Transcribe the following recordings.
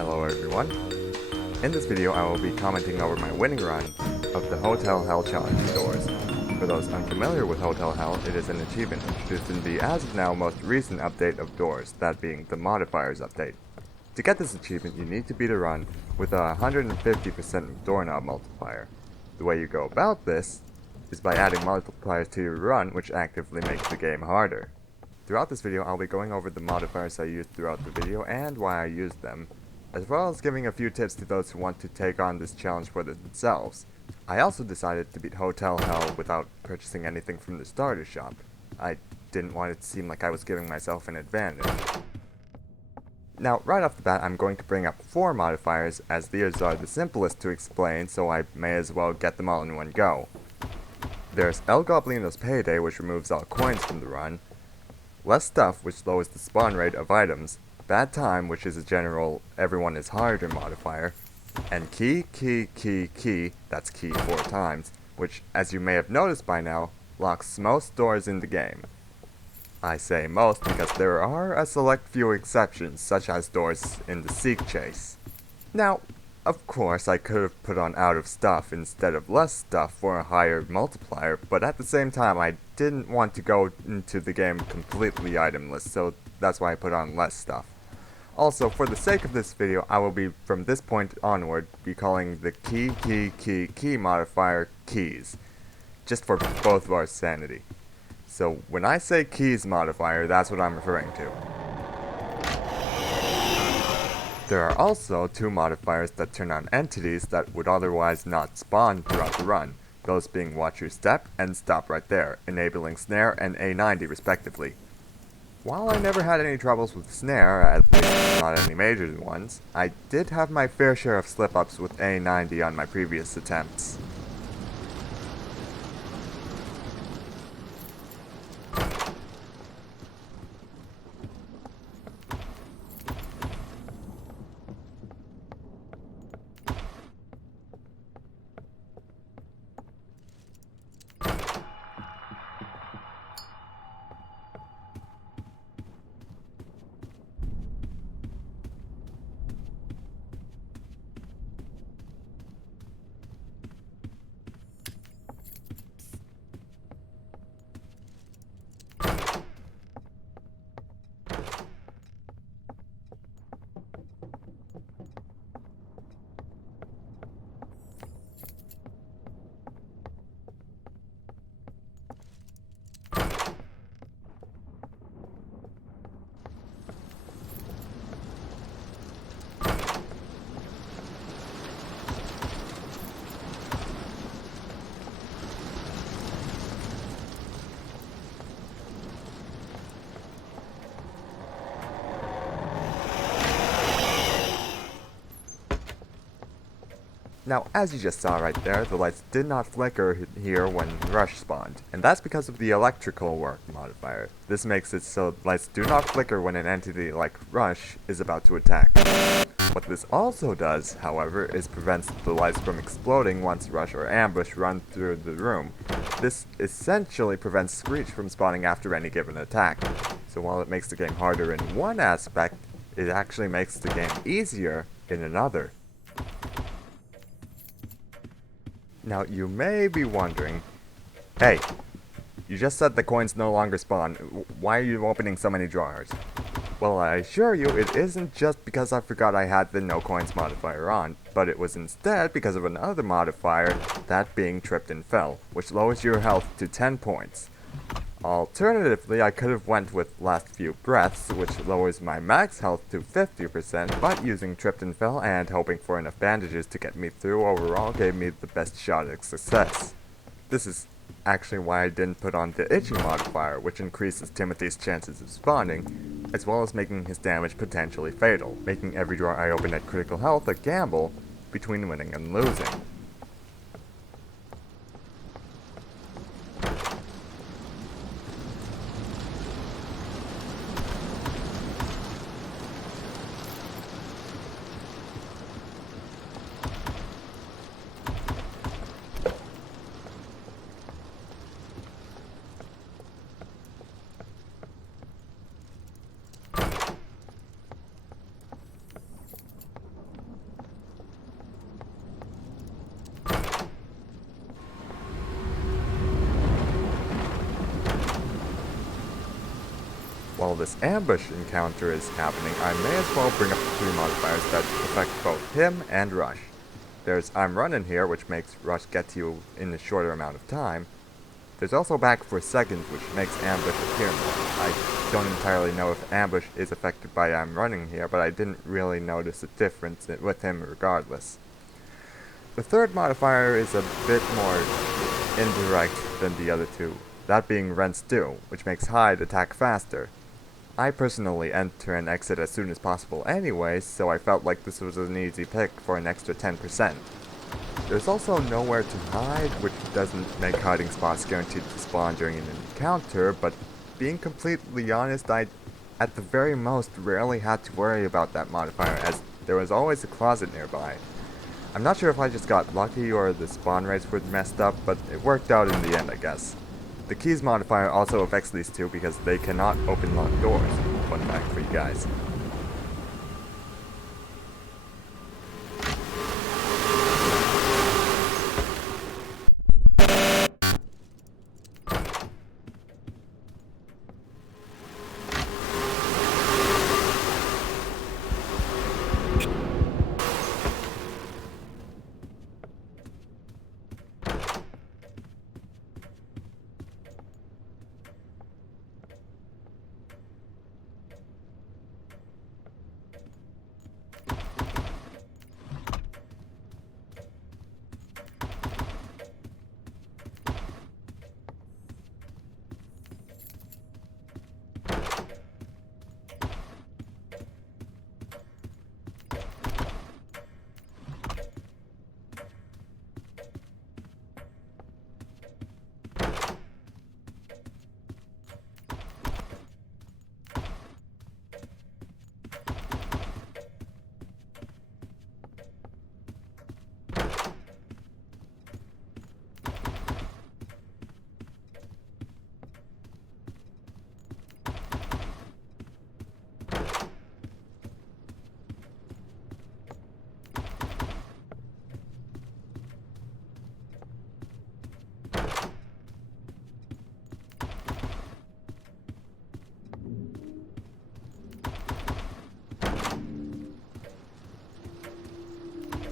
Hello everyone. In this video I will be commenting over my winning run of the Hotel Hell Challenge doors. For those unfamiliar with Hotel Hell, it is an achievement introduced in the as of now most recent update of doors, that being the Modifiers update. To get this achievement you need to beat a run with a 150% doorknob multiplier. The way you go about this is by adding multipliers to your run, which actively makes the game harder. Throughout this video I'll be going over the modifiers I used throughout the video and why I used them, as well as giving a few tips to those who want to take on this challenge for themselves. I also decided to beat Hotel Hell without purchasing anything from the starter shop. I didn't want it to seem like I was giving myself an advantage. Now, right off the bat, I'm going to bring up 4 modifiers, as these are the simplest to explain, so I may as well get them all in one go. There's Goblino's Payday, which removes all coins from the run, Less Stuff, which lowers the spawn rate of items, Bad Time, which is a general everyone is harder modifier, and Key, that's key 4 times, which, as you may have noticed by now, locks most doors in the game. I say most because there are a select few exceptions, such as doors in the Seek Chase. Now, of course, I could have put on Out of Stuff instead of Less Stuff for a higher multiplier, but at the same time I didn't want to go into the game completely itemless, so that's why I put on Less Stuff. Also, for the sake of this video, I will be, from this point onward, be calling the key modifier keys, just for both of our sanity. So when I say keys modifier, that's what I'm referring to. There are also 2 modifiers that turn on entities that would otherwise not spawn throughout the run, those being Watch Your Step and Stop Right There, enabling Snare and A90 respectively. While I never had any troubles with Snare, at least not any major ones, I did have my fair share of slip-ups with A90 on my previous attempts. Now, as you just saw right there, the lights did not flicker here when Rush spawned, and that's because of the electrical work modifier. This makes it so lights do not flicker when an entity like Rush is about to attack. What this also does, however, is prevents the lights from exploding once Rush or Ambush run through the room. This essentially prevents Screech from spawning after any given attack. So while it makes the game harder in one aspect, it actually makes the game easier in another. Now, you may be wondering, hey, you just said the coins no longer spawn, why are you opening so many drawers? Well, I assure you, it isn't just because I forgot I had the no coins modifier on, but it was instead because of another modifier, that being Tripped and Fell, which lowers your health to 10 points. Alternatively, I could have went with Last Few Breaths, which lowers my max health to 50%, but using Tripped and Fell and hoping for enough bandages to get me through overall gave me the best shot at success. This is actually why I didn't put on the Itchy modifier, which increases Timothy's chances of spawning, as well as making his damage potentially fatal, making every drawer I open at critical health a gamble between winning and losing. while this ambush encounter is happening, I may as well bring up the 3 modifiers that affect both him and Rush. There's I'm Runnin Here, which makes Rush get to you in a shorter amount of time. There's also Back for Seconds, which makes ambush appear more. I don't entirely know if ambush is affected by I'm Running Here, but I didn't really notice a difference with him regardless. The third modifier is a bit more indirect than the other two, that being Rent Stew, which makes hide attack faster. I personally enter and exit as soon as possible anyway, so I felt like this was an easy pick for an extra 10%. There's also Nowhere to Hide, which doesn't make hiding spots guaranteed to spawn during an encounter, but being completely honest, I, at the very most, rarely had to worry about that modifier, as there was always a closet nearby. I'm not sure if I just got lucky or the spawn rates were messed up, but it worked out in the end, I guess. The Keys modifier also affects these two because they cannot open locked doors. Fun fact for you guys.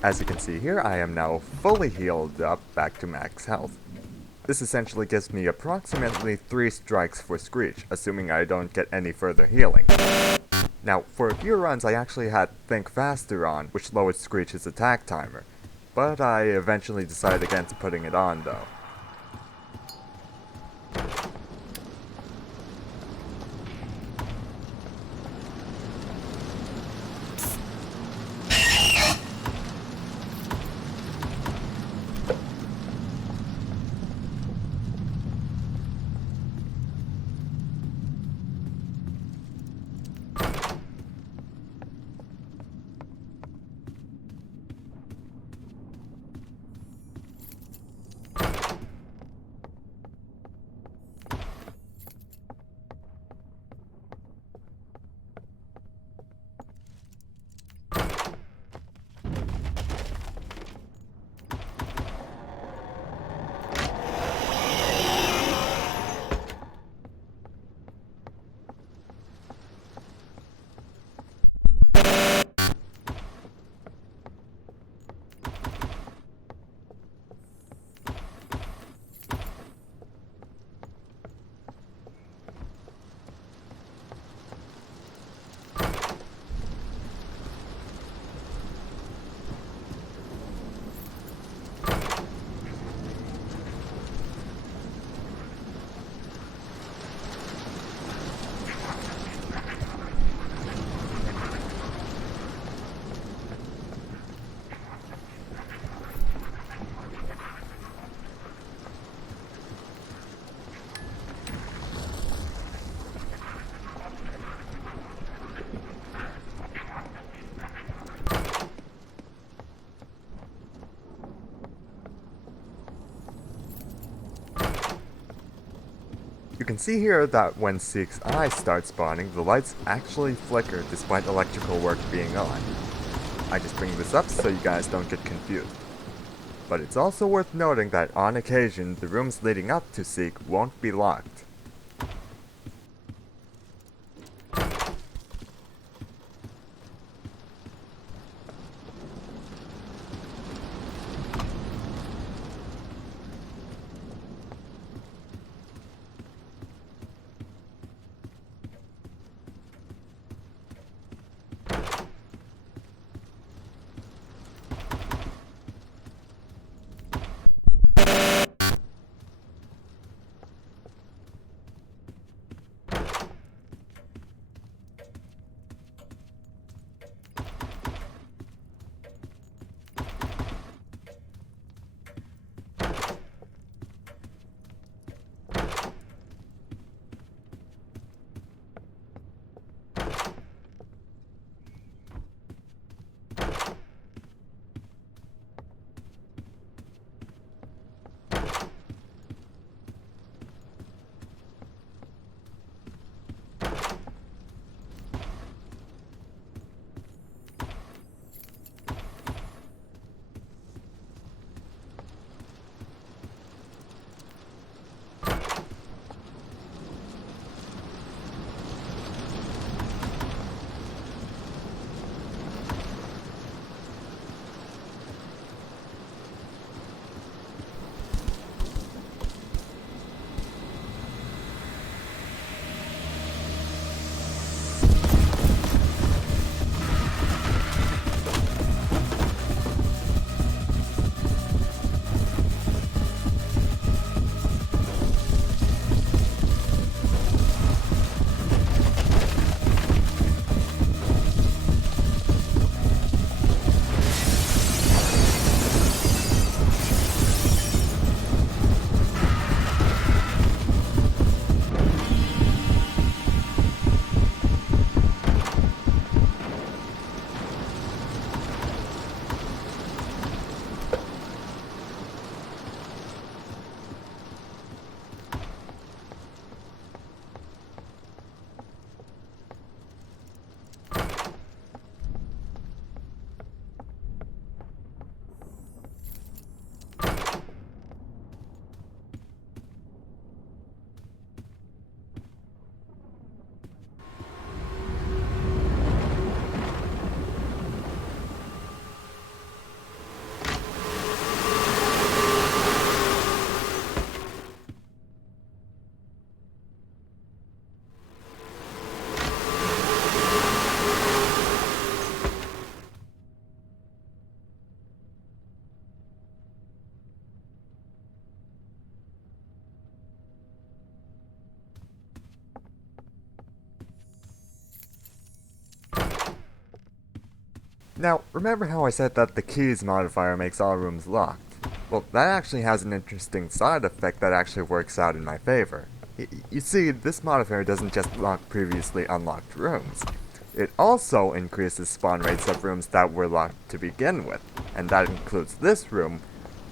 As you can see here, I am now fully healed up back to max health. This essentially gives me approximately 3 strikes for Screech, assuming I don't get any further healing. Now, for a few runs I actually had Think Faster on, which lowered Screech's attack timer, but I eventually decided against putting it on though. You can see here that when Seek's eyes start spawning, the lights actually flicker despite electrical work being on. I just bring this up so you guys don't get confused. But it's also worth noting that on occasion, the rooms leading up to Seek won't be locked. Now, remember how I said that the keys modifier makes all rooms locked? Well, that actually has an interesting side effect that actually works out in my favor. You see, this modifier doesn't just lock previously unlocked rooms. It also increases spawn rates of rooms that were locked to begin with, and that includes this room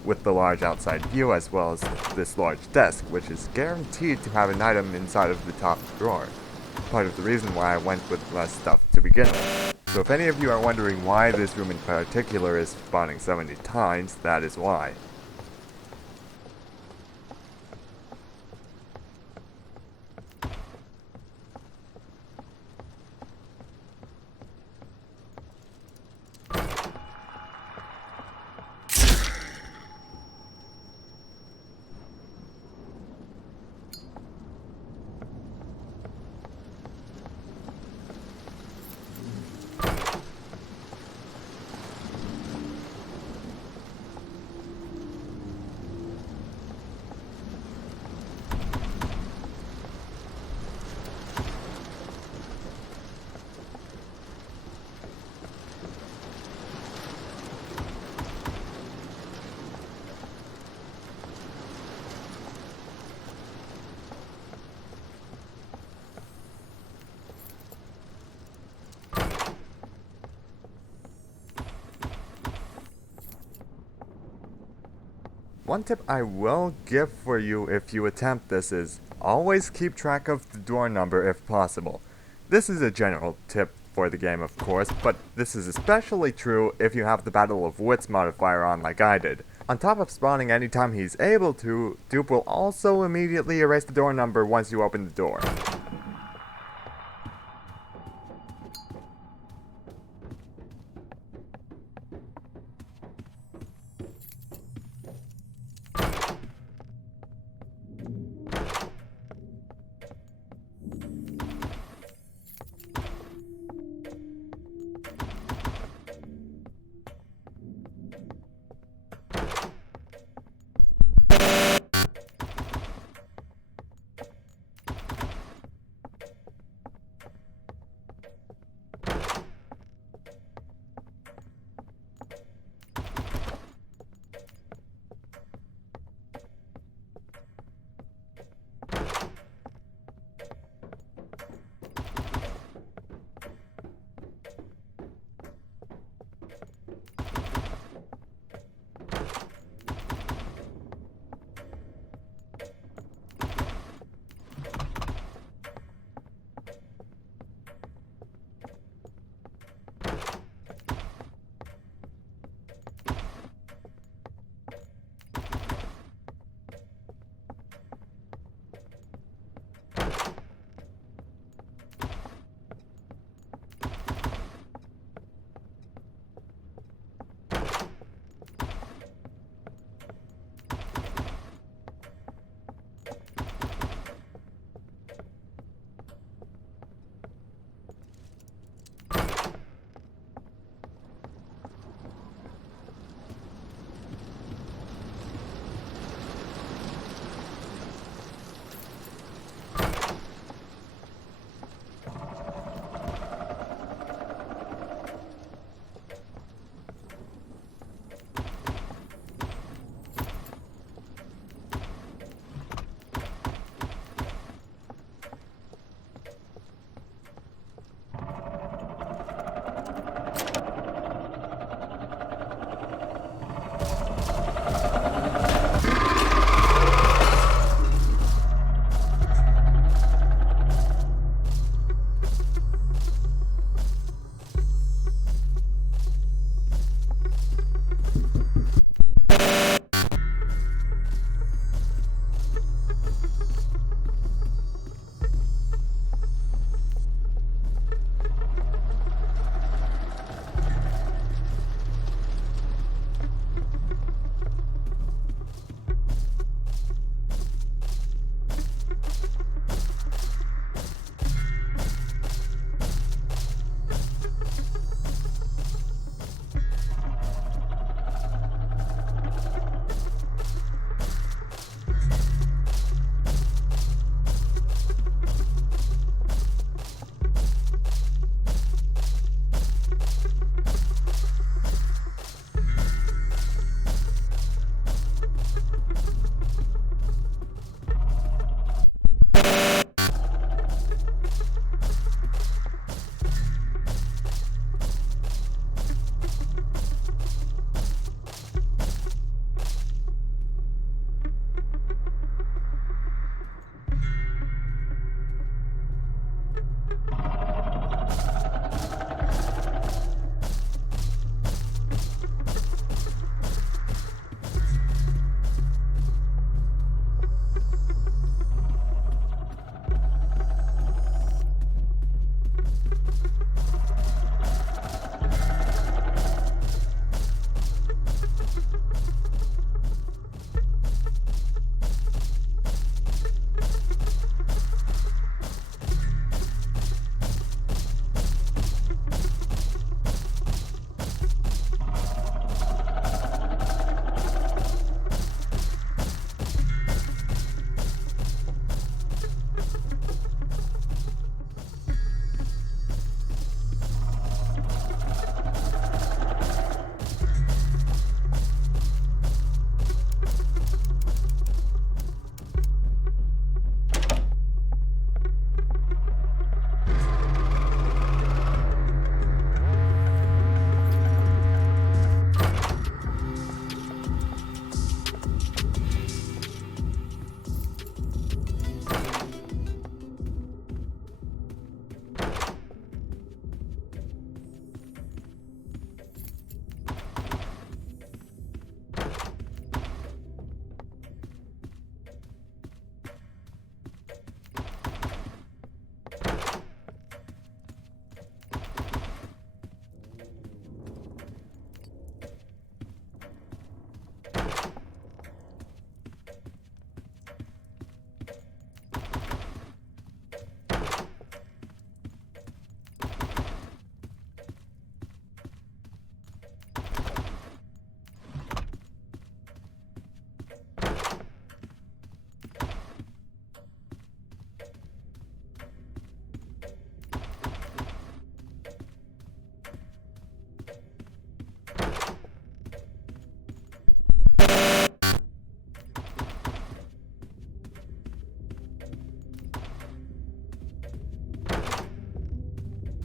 with the large outside view as well as this large desk, which is guaranteed to have an item inside of the top drawer. Part of the reason why I went with less stuff to begin with. So if any of you are wondering why this room in particular is spawning 70 times, that is why. One tip I will give for you if you attempt this is, always keep track of the door number if possible. This is a general tip for the game of course, but this is especially true if you have the Battle of Wits modifier on like I did. On top of spawning anytime he's able to, Dupe will also immediately erase the door number once you open the door.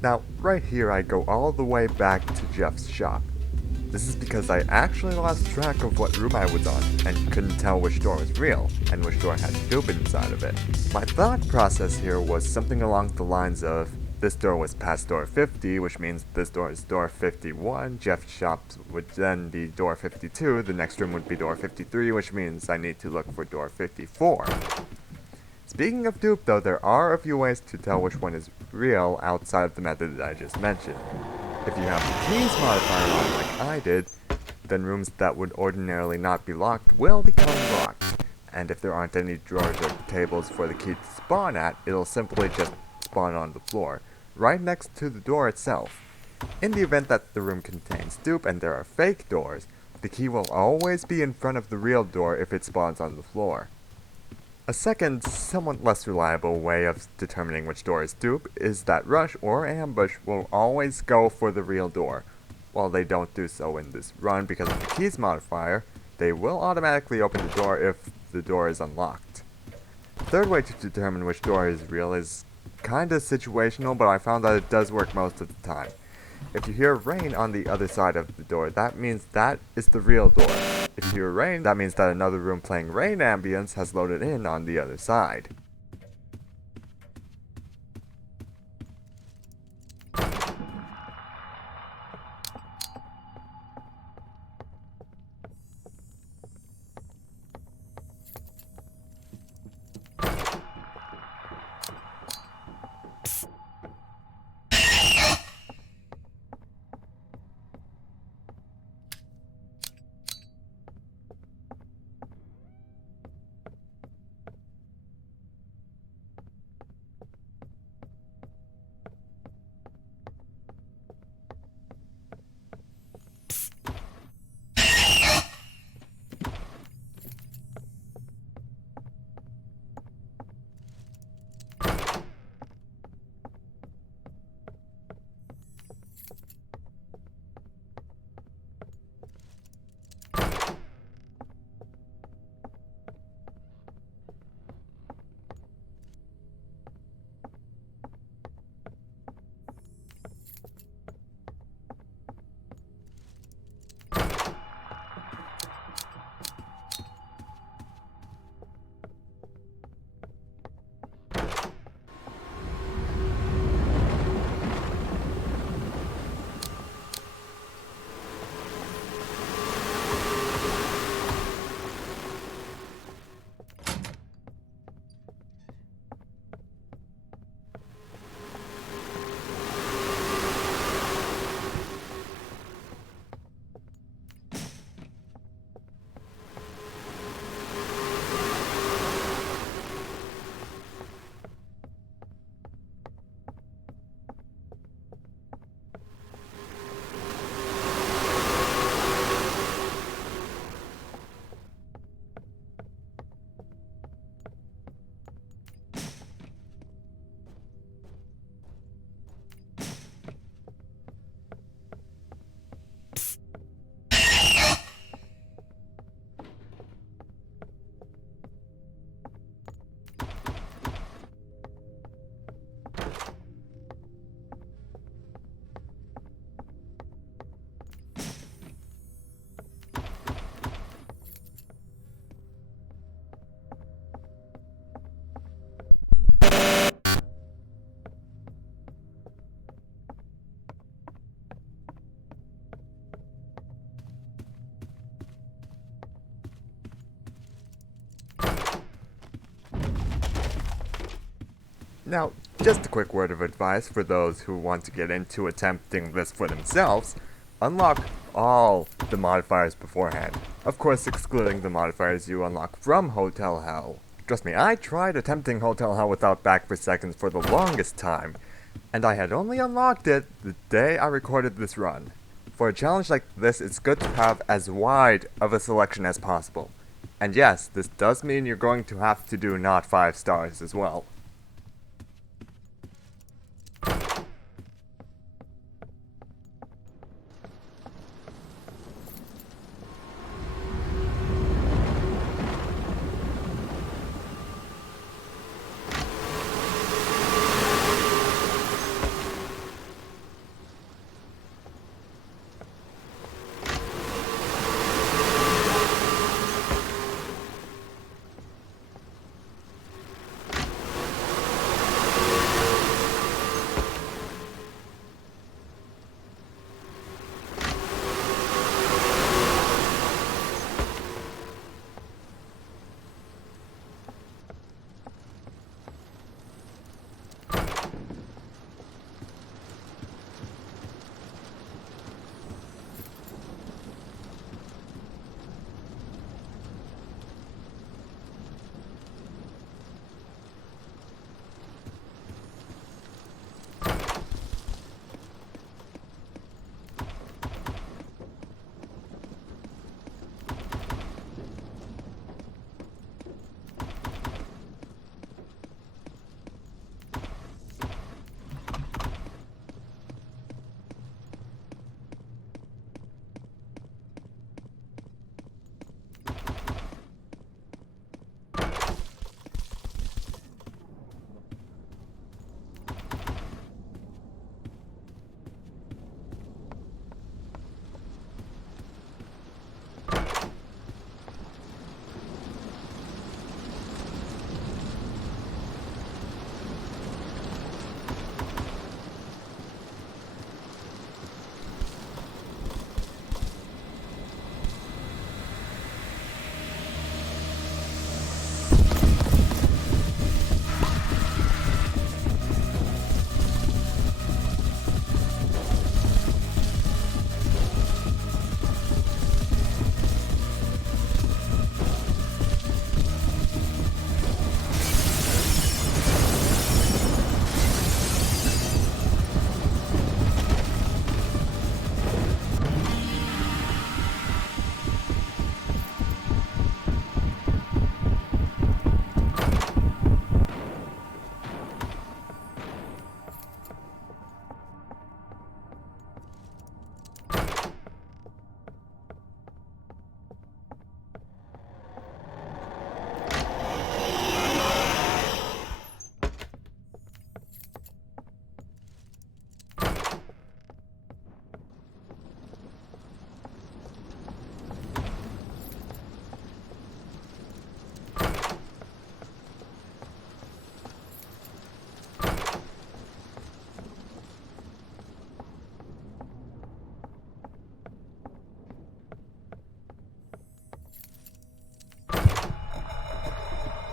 Now, right here I go all the way back to Jeff's shop. This is because I actually lost track of what room I was on, and couldn't tell which door was real, and which door had dupe inside of it. My thought process here was something along the lines of, this door was past door 50, which means this door is door 51, Jeff's shop would then be door 52, the next room would be door 53, which means I need to look for door 54. Speaking of dupe though, there are a few ways to tell which one is real outside of the method that I just mentioned. If you have the keys modifier on like I did, then rooms that would ordinarily not be locked will become locked. And if there aren't any drawers or tables for the key to spawn at, it'll simply just spawn on the floor, right next to the door itself. In the event that the room contains dupe and there are fake doors, the key will always be in front of the real door if it spawns on the floor. A second, somewhat less reliable way of determining which door is dupe is that rush or ambush will always go for the real door. While they don't do so in this run because of the keys modifier, they will automatically open the door if the door is unlocked. The third way to determine which door is real is kinda situational, but I found that it does work most of the time. If you hear rain on the other side of the door, that means that is the real door. If you hear rain, that means that another room playing rain ambience has loaded in on the other side. Now, just a quick word of advice for those who want to get into attempting this for themselves. Unlock all the modifiers beforehand. Of course, excluding the modifiers you unlock from Hotel Hell. Trust me, I tried attempting Hotel Hell without back for seconds for the longest time, and I had only unlocked it the day I recorded this run. For a challenge like this, it's good to have as wide of a selection as possible. And yes, this does mean you're going to have to do not 5 stars as well.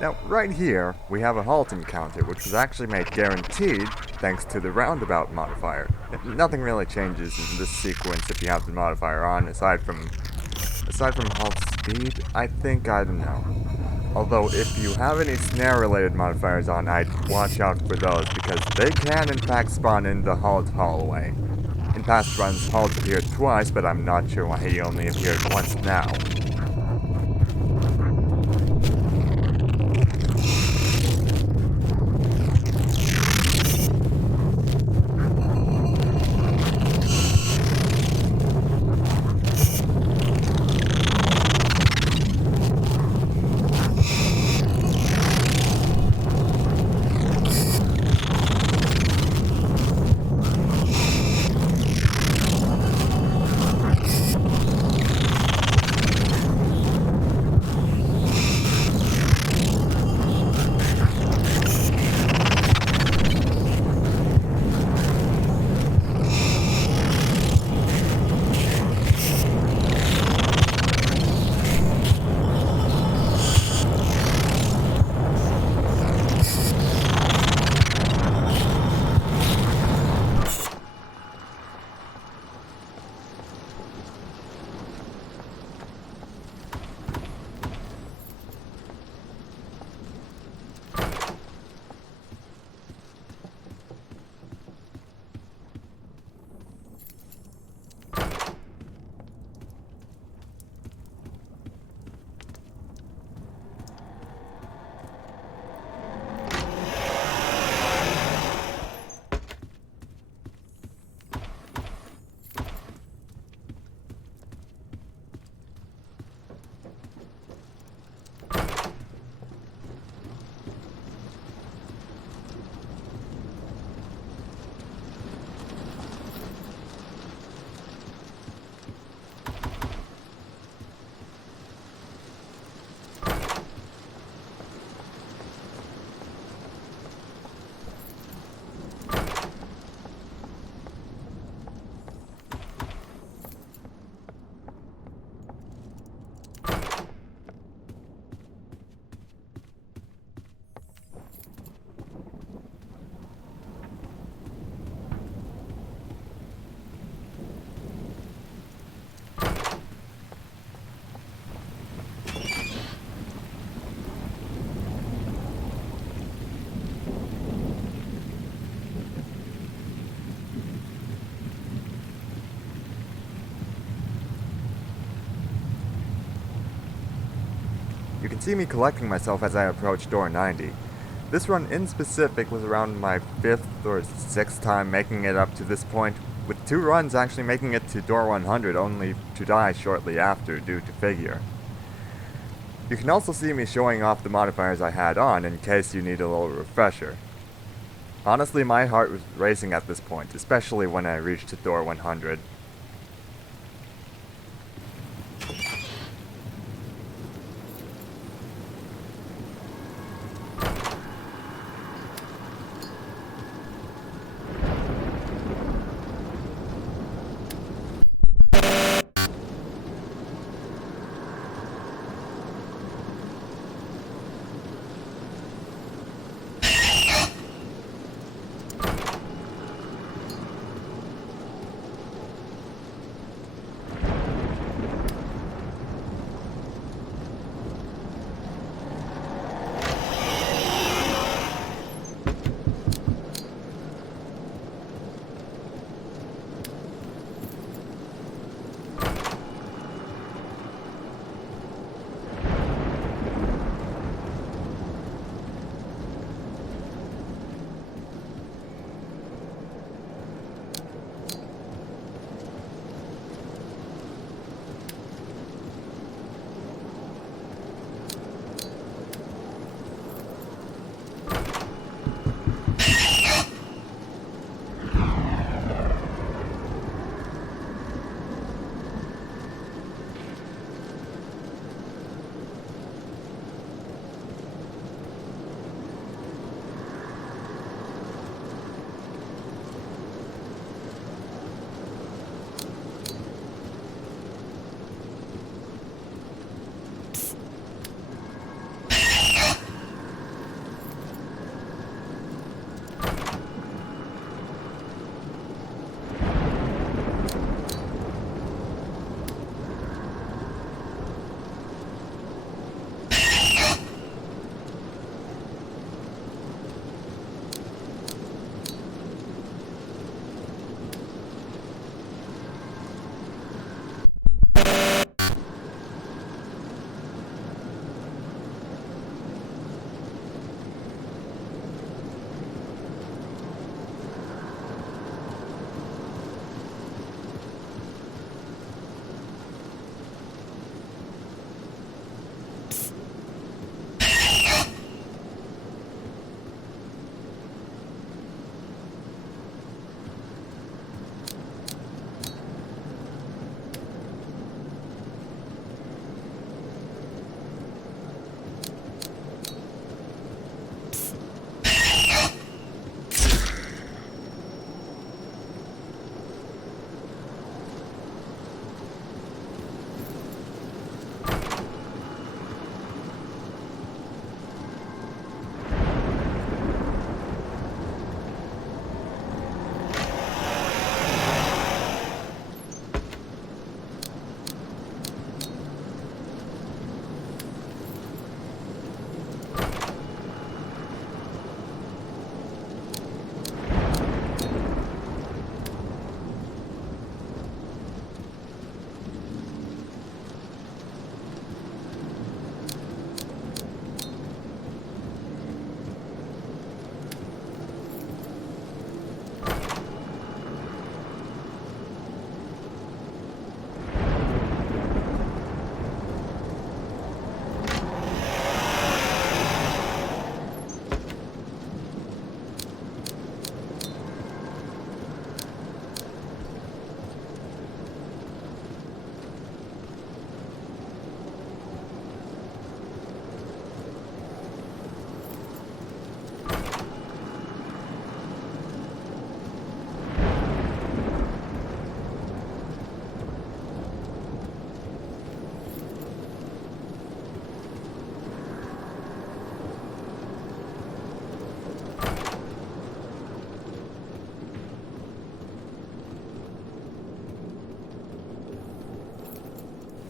Now, right here, we have a halt encounter, which was actually made guaranteed thanks to the Roundabout modifier. Nothing really changes in this sequence if you have the modifier on, aside from halt speed, I don't know. Although, if you have any snare-related modifiers on, I'd watch out for those, because they can in fact spawn in the halt hallway. In past runs, halt appeared twice, but I'm not sure why he only appeared once now. You can see me collecting myself as I approach door 90. This run in specific was around my 5th or 6th time making it up to this point, with 2 runs actually making it to door 100 only to die shortly after due to figure. You can also see me showing off the modifiers I had on in case you need a little refresher. Honestly, my heart was racing at this point, especially when I reached door 100.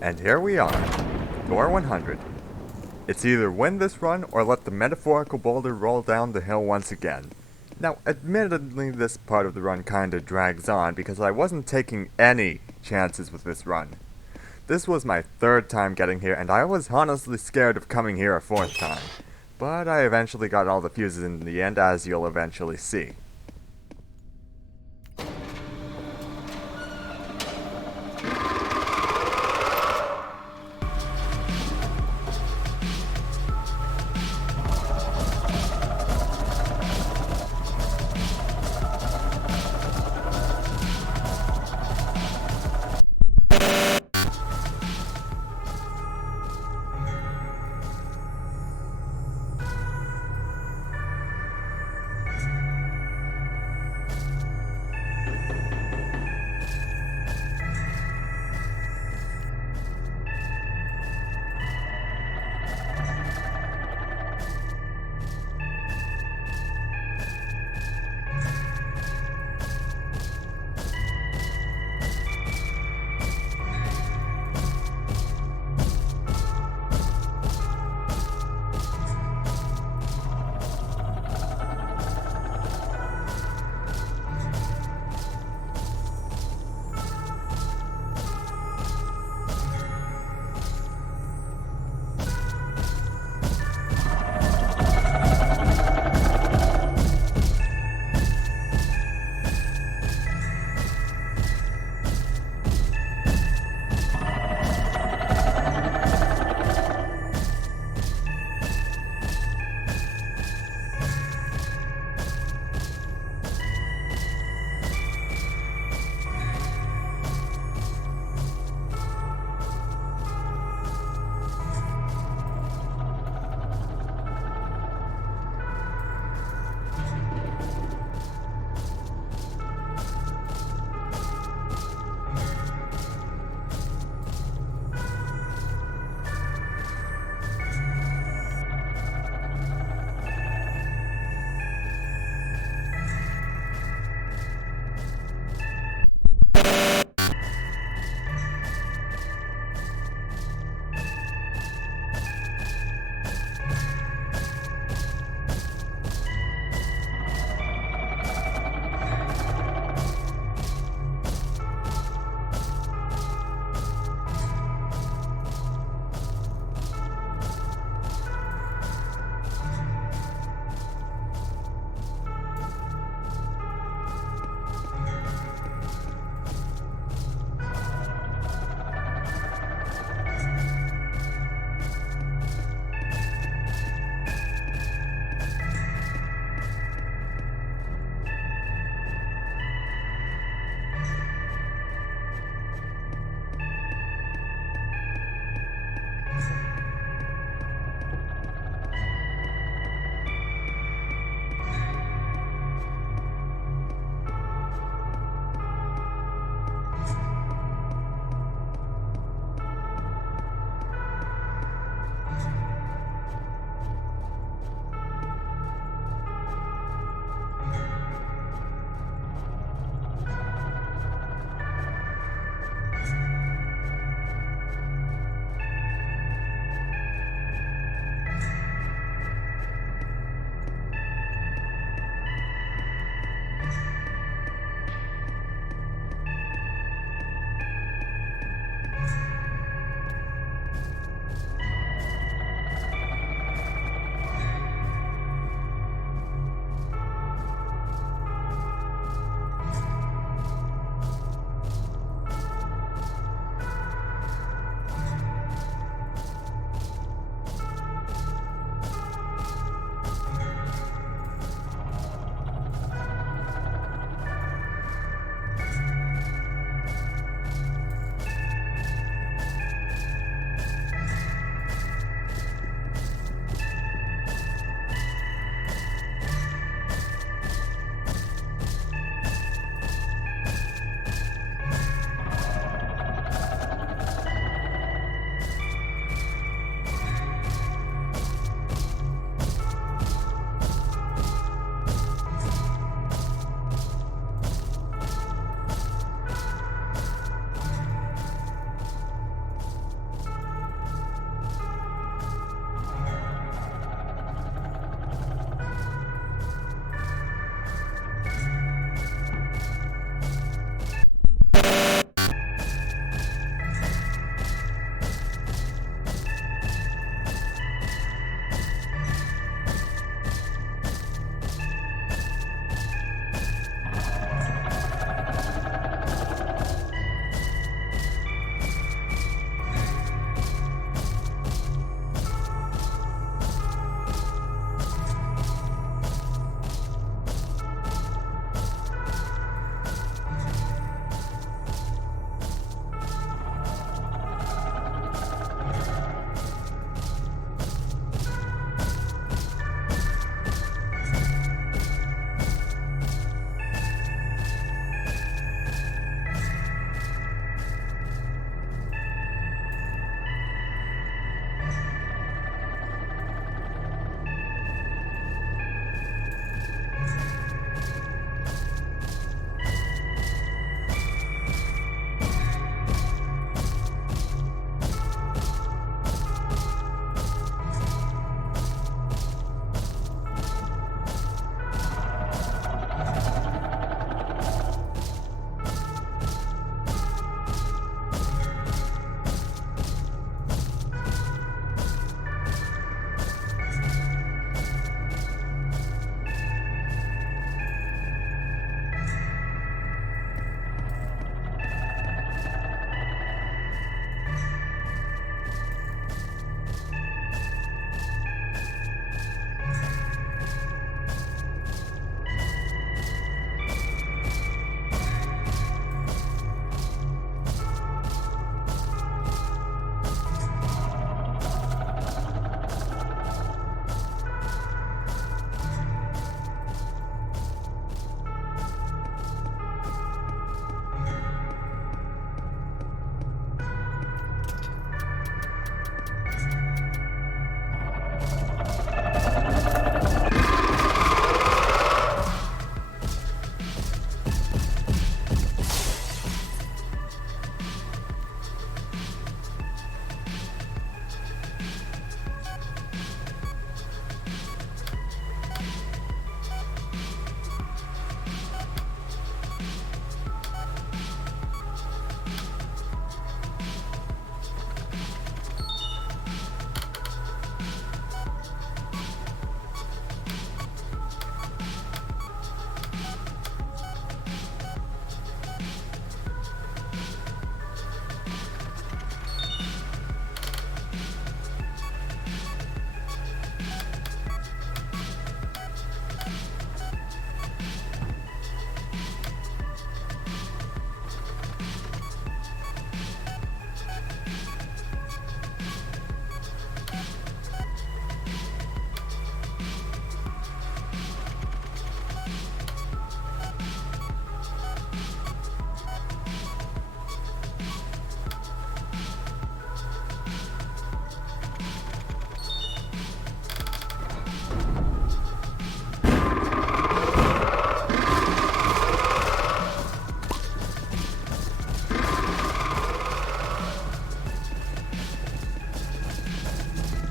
And here we are, door 100. It's either win this run or let the metaphorical boulder roll down the hill once again. Now, admittedly, this part of the run kinda drags on because I wasn't taking any chances with this run. This was my third time getting here, and I was honestly scared of coming here a fourth time. But I eventually got all the fuses in the end, as you'll eventually see.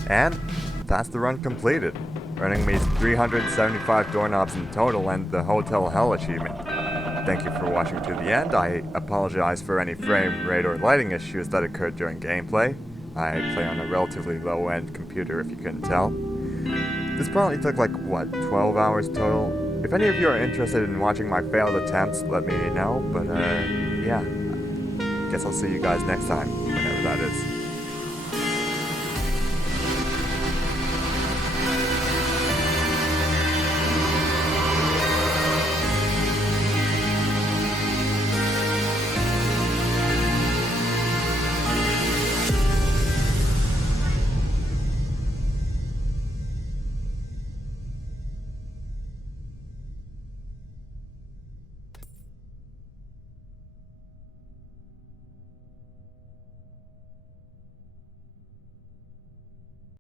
And that's the run completed, earning me 375 doorknobs in total and the Hotel Hell achievement. Thank you for watching to the end. I apologize for any frame rate or lighting issues that occurred during gameplay. I play on a relatively low-end computer if you couldn't tell. This probably took like, what, 12 hours total? If any of you are interested in watching my failed attempts, let me know, but yeah. Guess I'll see you guys next time, whenever that is.